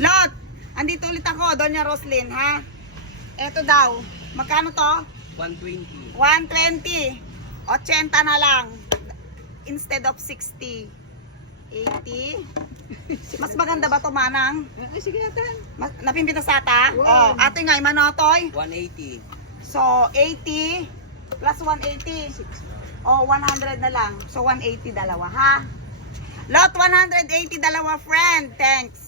Lot, andito ulit ako, Doña Roslyn, ha? Eto daw, magkano to? 120. 120. 80 na lang. Instead of 60. 80. Mas maganda ba to, Manang? Ay, sige atan. Napimpita sa ata? Wow. Oh, ate nga, manotoy. 180. So, 80 plus 180. Oh, 100 na lang. So, 180 dalawa, ha? Lot, 180 dalawa, friend. Thanks.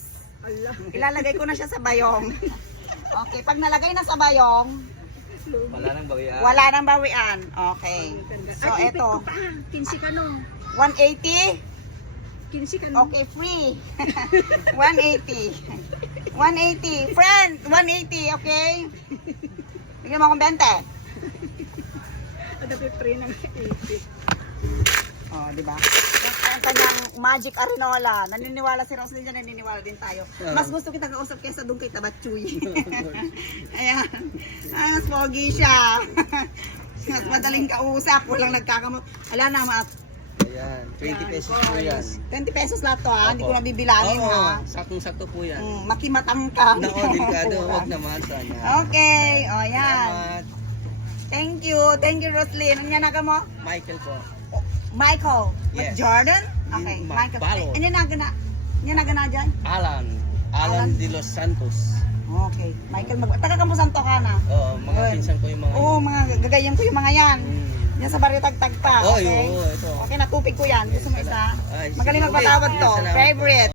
Allah. Ilalagay ko na siya sa bayong. Okay, pag nalagay na sa bayong, Wala nang bawian. wala nang bawian. Okay. So, Ay, eto. 15 ka no. 180. 15 ka no. Okay, free. 180. 180. Friend, 180, okay? Bigyan mo akong 20. Ada free ng 80. Oh, di ba? Ang kanyang magic arenola. Naniniwala si Roslyn dyan, naniniwala din tayo. Mas gusto kita kausap kaysa doon kay Tabatchuy. Ayan. Ah, mas pogi siya. Mas madaling kausap. Walang nagkakamot. Wala na, Ayan, 20 pesos po yan. 20 pesos lahat to, ha? Hindi ko Opo. nabibilangin, Oo, ha? saktong-sakto po yan. Makimatang ka. Nako, delikado. Huwag naman sana. Okay. O, yan. Salamat. Thank you. Thank you, Roslyn. Ano yan naga mo? Michael po. Michael. Yes. Jordan? Okay. Yung Michael. Balo. Ano yan naga na? Yan naga na dyan? Alan. Alan. Alan de los Santos. Okay. Michael, taga Camposanto ka na? Oo, mga Good. pinsan ko yung mga Oo, mga gagayang ko yung mga yan. Yan sa baryo tagtag pa. Oh, Okay? oo, ito. Okay, natupig ko yan. Gusto mo isa? Ay, Magaling sige. magpatawad to. Salamat po. Favorite.